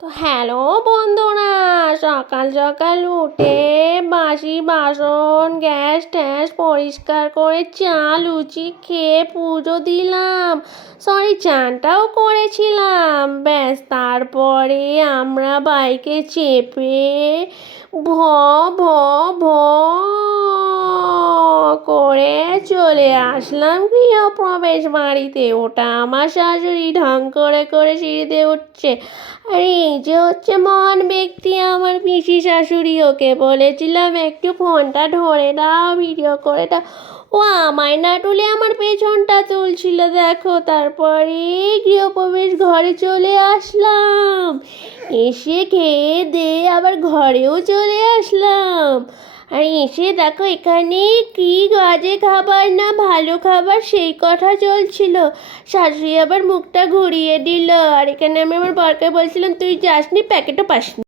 তো হ্যালো বন্ধুরা, সকাল সকাল উঠে বাসি বাসন গ্যাস ট্যাস পরিষ্কার করে চা লুচি খেয়ে পুজো দিলাম। সরি, চানটাও করেছিলাম। ব্যাস, তারপরে আমরা বাইকে চেপে ভ ভ ভ করে চলে আসলাম গৃহপ্রবেশ বাড়িতে। ওটা আমার শাশুড়ি ঢং করে করে সিঁড়িতে উঠছে। আর এই যে হচ্ছে মহান ব্যক্তি, আমার পিসি শাশুড়ি। ওকে বলেছিলাম একটু ফোনটা ধরে দাও, ভিডিও করে দাও। ও আমায় না তুলে আমার পেছনটা তুলছিল, দেখো। তারপরে গৃহপ্রবেশ ঘরে চলে আসলাম। এসে খেয়ে দিয়ে আবার ঘরেও চলে আসলাম। আর এসে দেখো এখানে কি বাজে খাবার না ভালো খাবার সেই কথা চলছিল। শাশুড়ি আবার মুখটা ঘুরিয়ে দিল। আর এখানে আমি আমার বরকে বলছিলাম তুই যাসনি, প্যাকেটও পাসনি।